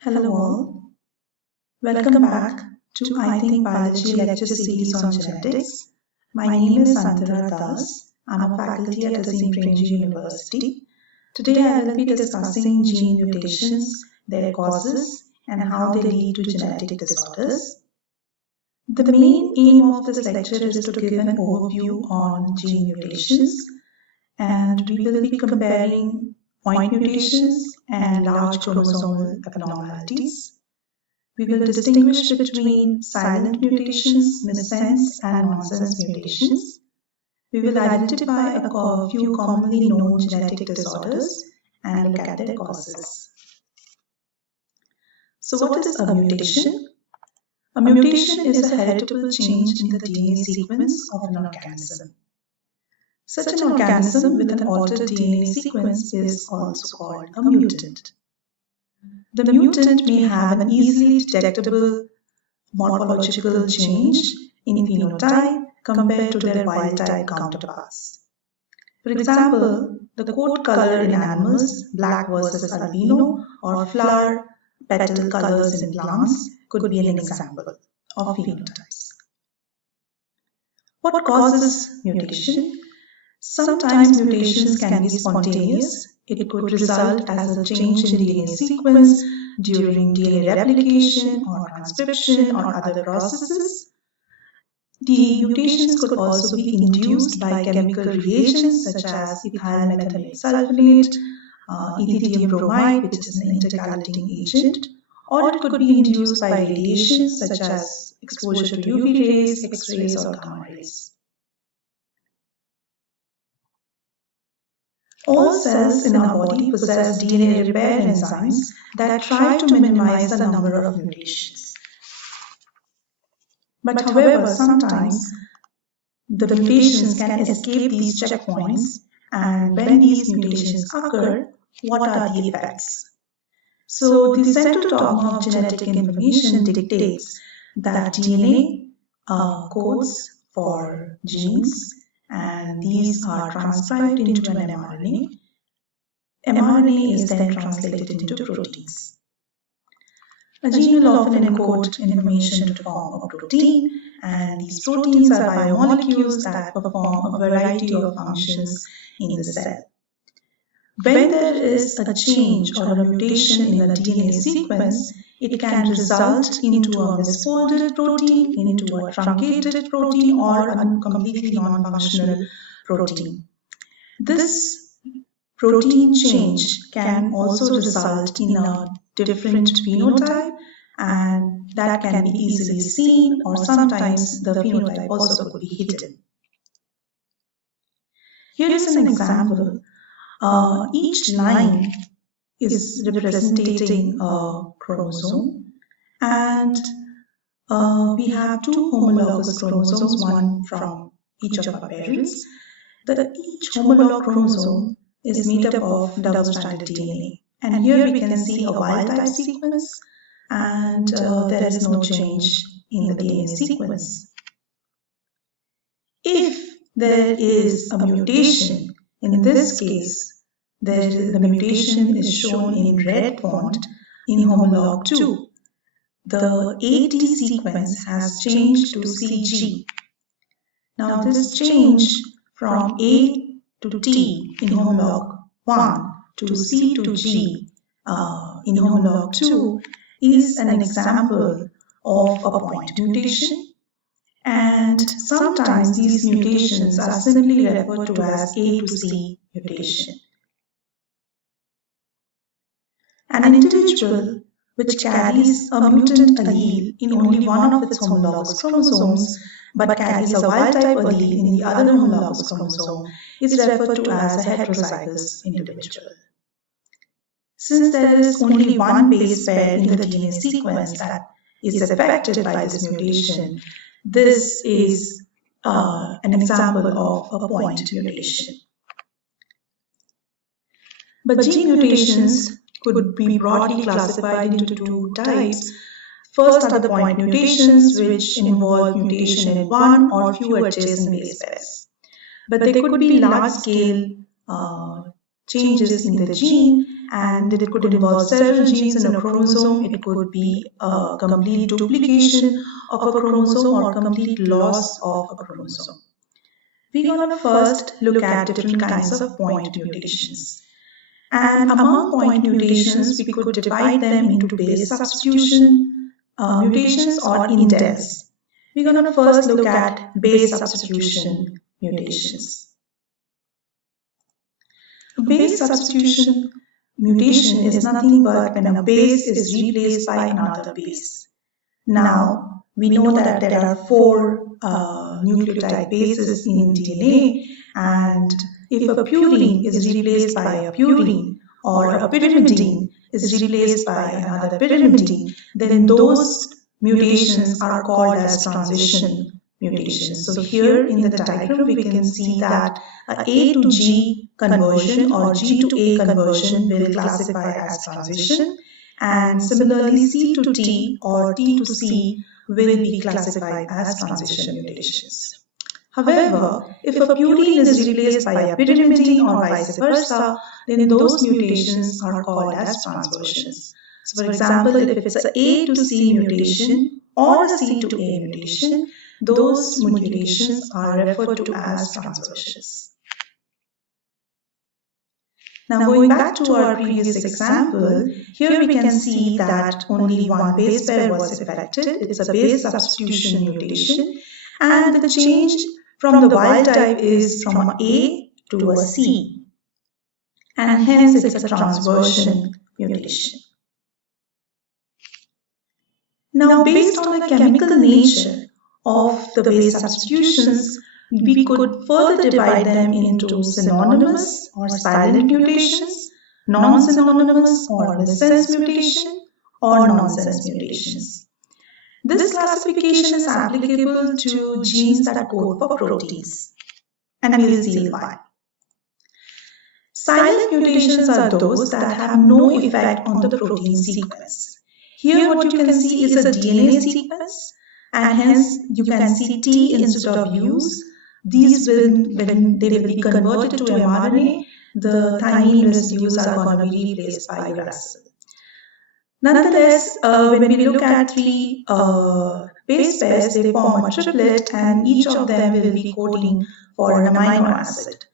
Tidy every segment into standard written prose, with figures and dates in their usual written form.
Hello all, welcome back to I Think Biology lecture series on genetics. My name is Antara. I'm a faculty at Azim Premji University. Today I will be discussing gene mutations, their causes, and how they lead to genetic disorders. The main aim of this lecture is to give an overview on gene mutations, and we will be comparing point mutations and large chromosomal abnormalities. We will distinguish between silent mutations, missense, and nonsense mutations. We will identify a few commonly known genetic disorders and look at their causes. So what is a mutation? A mutation is a heritable change in the DNA sequence of an organism. Such an organism with an altered DNA sequence is also called a mutant. The mutant may have an easily detectable morphological change in phenotype compared to their wild-type counterparts. For example, the coat color in animals, black versus albino, or flower petal colors in plants could be an example of phenotypes. What causes mutation? Sometimes mutations can be spontaneous. It could result as a change in DNA sequence during DNA replication or transcription or other processes. The mutations could also be induced by chemical reagents such as ethyl methanate sulfonate, ethidium bromide, which is an intercalating agent, or it could be induced by radiation such as exposure to UV rays, X-rays, or gamma rays. All cells in our body possess DNA repair enzymes that try to minimize the number of mutations. But however, sometimes the mutations can escape these checkpoints, and when these mutations occur, what are the effects? So the central dogma of genetic information dictates that DNA codes for genes, and these are transcribed into an mRNA. mRNA is then translated into proteins. A gene will often encode information to form a protein, and these proteins are biomolecules that perform a variety of functions in the cell. When there is a change or a mutation in the DNA sequence, it can result into a misfolded protein, into a truncated protein, or a completely non-functional protein. This protein change can also result in a different phenotype, and that can be easily seen, or sometimes the phenotype also could be hidden. Here is an example. Each line is representing a chromosome, and we have two homologous chromosomes, one from each of our parents. Each homolog chromosome is made up of double-stranded DNA. And here we can see a wild-type sequence, and there is no change in the DNA sequence. If there is a mutation, in this case, the mutation is shown in red font in homolog 2. The AT sequence has changed to CG. Now this change from A to T in homolog 1 to C to G in homolog 2 is an example of a point mutation, and sometimes these mutations are simply referred to as A to C mutation. An individual which carries a mutant allele in only one of its homologous chromosomes but carries a wild-type allele in the other homologous chromosome is referred to as a heterozygous individual. Since there is only one base pair in the DNA sequence that is affected by this mutation, this is an example of a point mutation. But gene mutations could be broadly classified into two types. First are the point mutations, which involve mutation in one or fewer adjacent base pairs. But there could be large-scale changes in the gene, and it could involve several genes in a chromosome. It could be a complete duplication of a chromosome or complete loss of a chromosome. We're going to first look at different kinds of point mutations. And among point mutations, we could divide them into base substitution mutations or indels. We're going to first look at base substitution mutations. A base substitution mutation is nothing but when a base is replaced by another base. Now, we know that there are 4 nucleotide bases in DNA, and if a purine is replaced by a purine or a pyrimidine is replaced by another pyrimidine, then those mutations are called as transition mutations. So here in the diagram we can see that A to G conversion or G to A conversion will classify as transition, and similarly C to T or T to C will be classified as transition mutations. However, if a purine is replaced by a pyrimidine or vice versa, then those mutations are called as transversions. So for example, if it's an A to C mutation or a C to A mutation, those mutations are referred to as transversions. Now going back to our previous example, here we can see that only one base pair was affected. It's a base substitution mutation, and the change from the wild type is from A to a C, and hence it's a transversion mutation. Now based on the chemical nature of the base substitutions, we could further divide them into synonymous or silent mutations, non-synonymous or missense mutation, or nonsense mutations. This classification is applicable to genes that code for proteins, and we will see why. Silent mutations are those that have no effect on the protein sequence. Here what you can see is a DNA sequence, and hence you can see T instead of U's. These will, when they will be converted to mRNA, the thymine residues are going to be replaced by uracil. Nonetheless, when we look at 3 base pairs, they form a triplet, and each of them will be coding for an amino acid.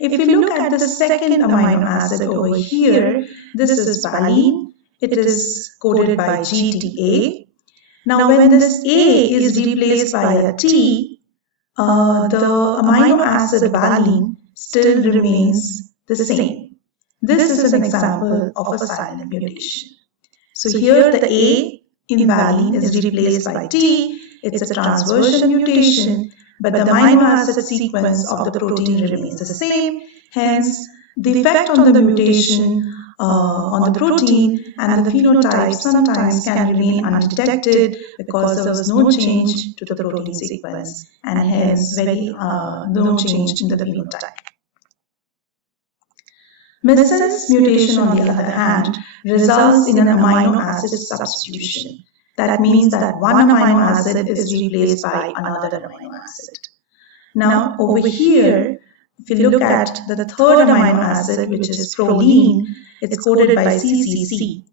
If we look at the second amino acid over here, this is valine. It is coded by GTA. Now when this A is replaced by a T, the amino acid valine still remains the same. This is an example of a silent mutation. So here the A in valine is replaced by T. It's a transversion mutation, but the amino acid sequence of the protein remains the same. Hence, the effect on the mutation on the protein and the phenotype sometimes can remain undetected because there was no change to the protein sequence, and hence no change in the phenotype. Missense mutation, on the other hand, results in an amino acid substitution. That means that one amino acid is replaced by another amino acid. Now over here, if you look at the third amino acid, which is proline, it's coded by CCC.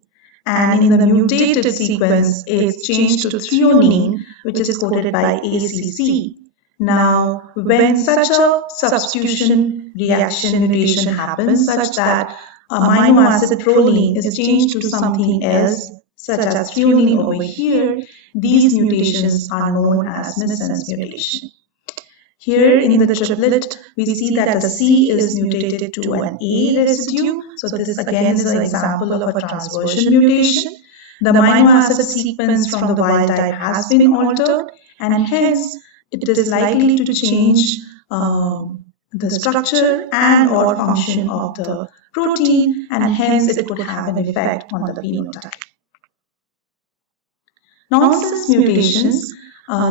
And in the mutated sequence, it's changed to threonine, which is coded by ACC. Now, when such a substitution reaction mutation happens, such that amino acid proline is changed to something else, such as threonine over here, these mutations are known as missense mutation. Here in the triplet, we see that the C is mutated to an A residue. So this again is an example of a transversion mutation. The amino acid sequence from the wild type has been altered, and hence it is likely to change the structure and or function of the protein, and hence it could have an effect on the phenotype. Nonsense mutations,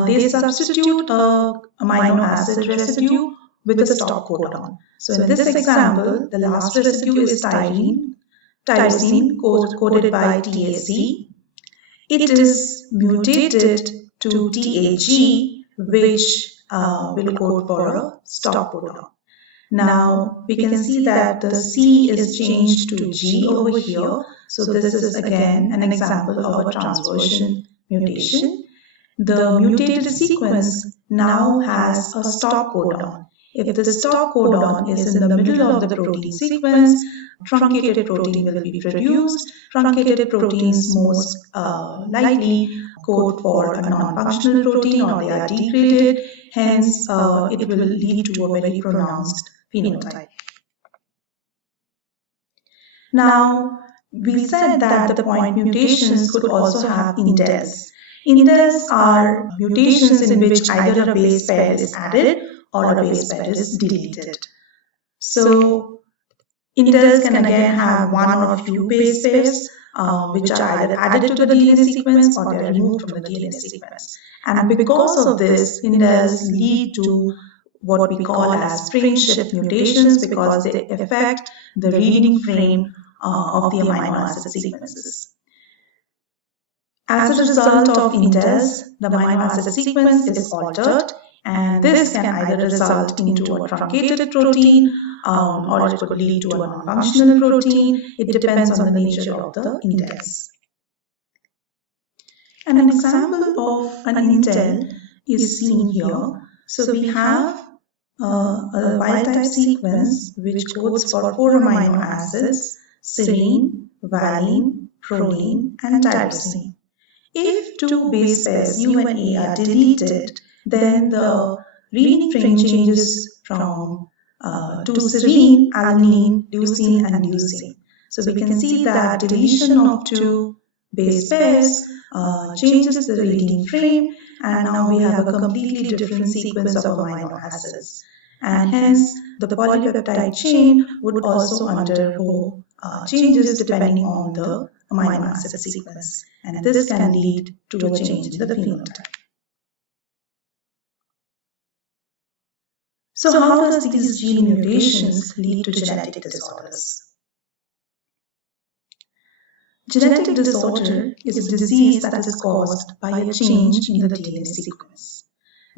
they substitute a amino acid residue with a stop codon. So in this example, the last residue is tyrosine, coded by TAC. It is mutated to TAG, which will code for a stop codon. Now we can see that the C is changed to G over here. So this is again an example of a transversion mutation. The mutated sequence now has a stop codon. If the stop codon is in the middle of the protein sequence, truncated protein will be produced. Truncated proteins most likely code for a non-functional protein or they are degraded. Hence, it will lead to a very pronounced phenotype. Now, we said that the point mutations could also have indels. Indels are mutations in which either a base pair is added or a base pair is deleted. So, indels can again have one or few base pairs which are either added to the DNA sequence or they are removed from the DNA sequence. And because of this, indels lead to what we call as frameshift mutations because they affect the reading frame of the amino acid sequences. As a result of indels, the amino acid sequence is altered, and this can either result into a truncated protein or it could lead to a non-functional protein. It depends on the nature of the indels. An example of an indel is seen here. So we have a wild-type sequence which codes for 4 amino acids: serine, valine, proline, and tyrosine. If 2 base pairs U and A are deleted, then the reading frame changes from to serine, alanine, leucine, and leucine. So we can see that deletion of 2 base pairs changes the reading frame, and now we have a completely different sequence of amino acids. And hence, the polypeptide chain would also undergo changes depending on the amino acid sequence, and this can lead to a change in the phenotype. So how does these gene mutations lead to genetic disorders? Genetic disorder is a disease that is caused by a change in the DNA sequence.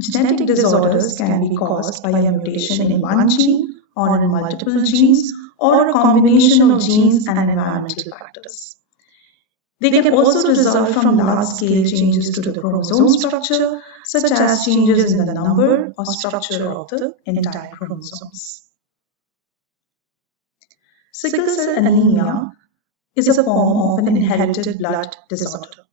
Genetic disorders can be caused by a mutation in one gene or in multiple genes or a combination of genes and environmental factors. They can also result from large-scale changes to the chromosome structure, such as changes in the number or structure of the entire chromosomes. Sickle cell anemia is a form of an inherited blood disorder.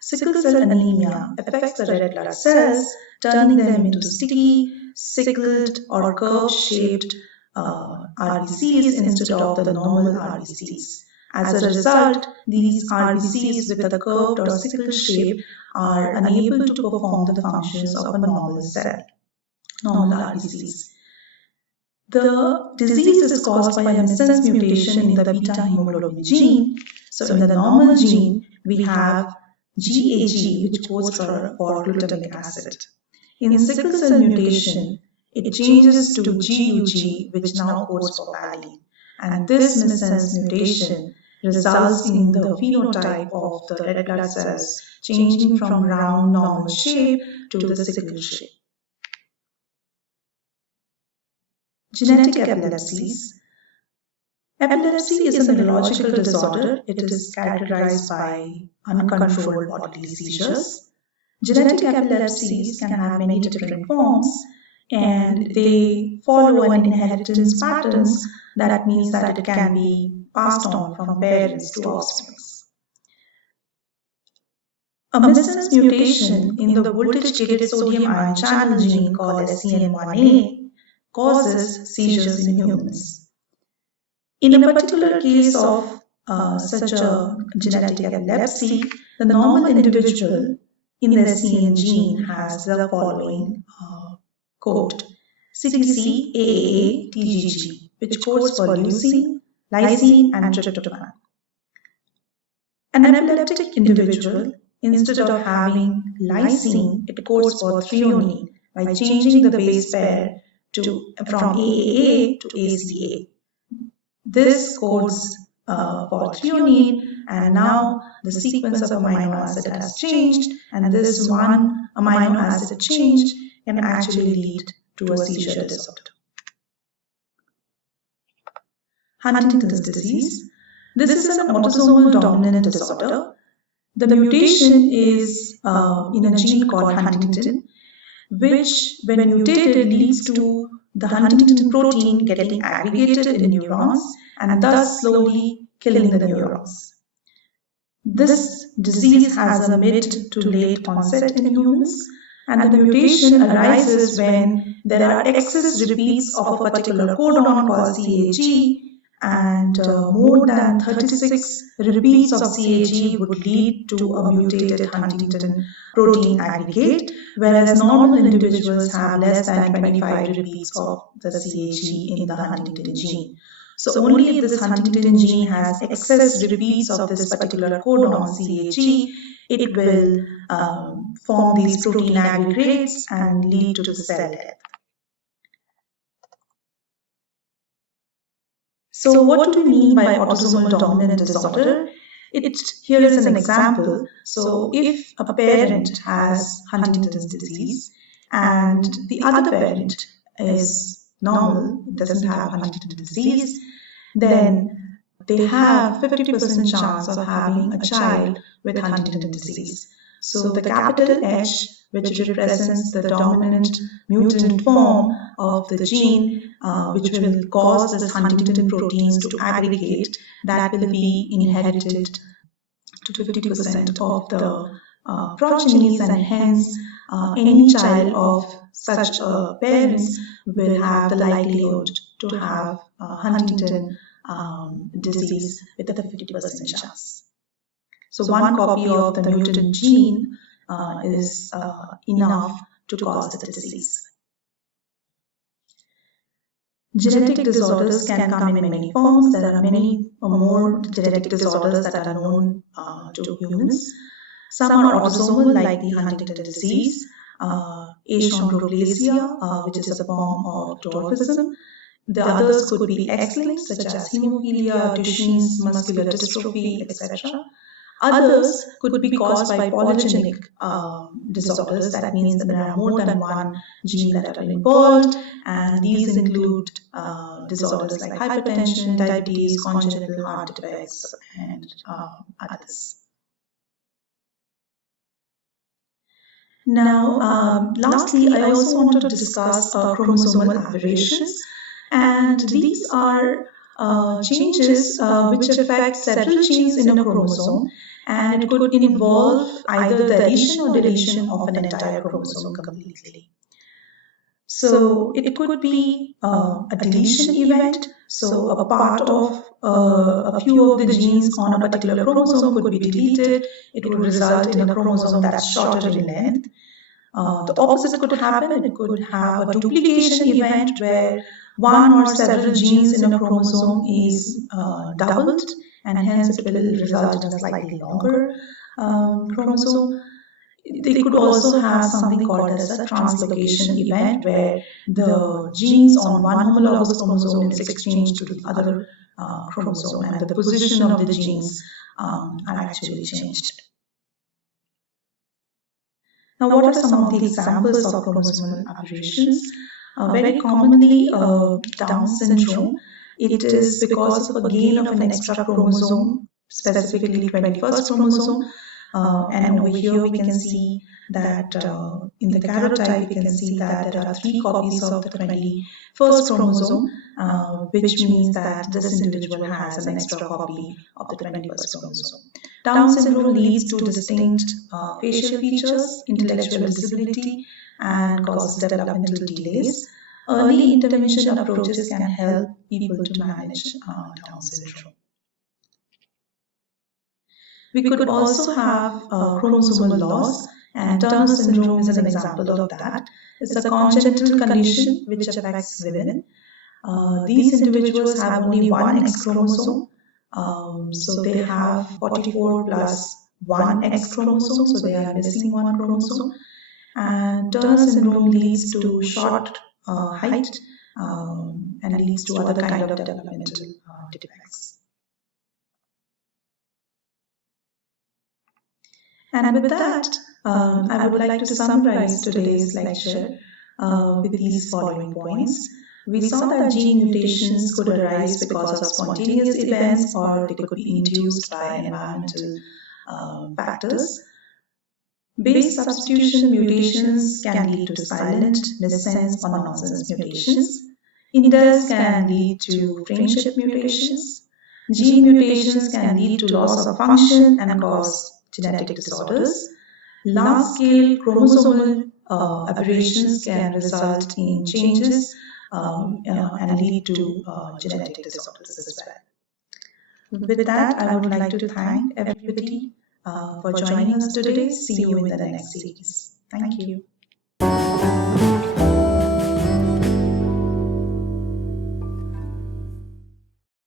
Sickle cell anemia affects the red blood cells, turning them into sticky, sickled, or curve-shaped RBCs instead of the normal RBCs. As a result, these RBCs with a curved or sickle shape are unable to perform the functions of a normal cell, normal RBCs. The disease is caused by a missense mutation in the beta hemoglobin gene. So in the normal gene, we have GAG, which codes for glutamic acid. In sickle cell mutation, it changes to GUG, which now codes for valine. And this missense mutation results in the phenotype of the red blood cells changing from round normal shape to the sickle shape. Genetic epilepsies. Epilepsy is a neurological disorder. It is characterized by uncontrolled bodily seizures. Genetic epilepsies can have many different forms, and they follow an inheritance patterns. That means that it can be passed on from parents to offspring. A missense mutation in the voltage-gated sodium ion channel gene called SCN1A causes seizures in humans. In a particular case of such a genetic epilepsy, the normal individual in the SCN gene has the following code: CTC-AAA-TGG, which codes for leucine, lysine, and tryptophan. An epileptic individual, instead of having lysine, it codes for threonine by changing the base pair from AAA to ACA. This codes for threonine, and now the sequence of amino acid has changed, and this one amino acid change can actually lead to a seizure disorder. Huntington's disease. This is an autosomal dominant disorder. The mutation is in a gene called Huntington, which, when mutated, leads to the Huntington protein getting aggregated in neurons and thus slowly killing the neurons. This disease has a mid to late onset in humans, and the mutation arises when there are excess repeats of a particular codon called CAG, and more than 36 repeats of CAG would lead to a mutated Huntington protein aggregate, whereas normal individuals have less than 25 repeats of the CAG in the Huntington gene. So only if this Huntington gene has excess repeats of this particular codon CAG, it will form these protein aggregates and lead to the cell death. So what do we mean by autosomal dominant disorder? Here is an example. So if a parent has Huntington's disease and the other parent is normal, doesn't have Huntington's disease, then they have 50% chance of having a child with Huntington's disease. So the capital H, which represents the dominant mutant form of the gene, which will cause this Huntington proteins to aggregate, that will be inherited to 50% of the progenies, and hence any child of such parents will have the likelihood to have Huntington disease with a 50% chance. So one copy of the mutant gene is enough to cause the disease. Genetic disorders can come in many forms. There are many more genetic disorders that are known to humans. Some are autosomal, like the Huntington disease, achondroplasia, which is a form of dwarfism. The others could be X-linked, such as hemophilia, Duchenne's muscular dystrophy, etc. Others could be caused by polygenic disorders. That means that there are more than one gene that are involved, and these include disorders like hypertension, diabetes, congenital heart defects, and others. Now, lastly, I also wanted to discuss chromosomal aberrations, and these are changes which affect several genes in a chromosome, and it could involve either the addition or deletion of an entire chromosome completely. So it could be a deletion event, so a part of a few of the genes on a particular chromosome could be deleted. It would result in a chromosome that's shorter in length. The opposite could happen. It could have a duplication event where one or several genes in a chromosome is doubled, and hence it will result in a slightly longer chromosome. They could also have something called as a translocation event, where the genes on one homologous chromosome is exchanged to the other chromosome, and the position of the genes are actually changed. Now, what are some of the examples of chromosomal aberrations? Very commonly, Down syndrome. It is because of a gain of an extra chromosome, specifically 21st chromosome. And over here we can see that in the karyotype we can see that there are 3 copies of the 21st chromosome, which means that this individual has an extra copy of the 21st chromosome. Down syndrome leads to distinct facial features, intellectual disability, and causes developmental delays. Early intervention approaches can help people to manage Down syndrome. We could also have chromosomal loss, and Turner syndrome is an example of that. It's a congenital condition which affects women. These individuals have only one X chromosome, so they have 44 plus one X chromosome, so they are missing one chromosome. And Turner syndrome leads to short height and leads to other kind of developmental defects. And with that, I would like to summarize today's lecture with these following points. We saw that gene mutations could arise because of spontaneous events or they could be induced by environmental factors. Base substitution mutations can lead to silent, missense, or nonsense mutations. Indels can lead to frameshift mutations. Gene mutations can lead to loss of function and cause genetic disorders. Large-scale chromosomal aberrations can result in changes and lead to genetic disorders as well. With that, I would like to thank everybody for joining us today. See you in the next series. Thank you.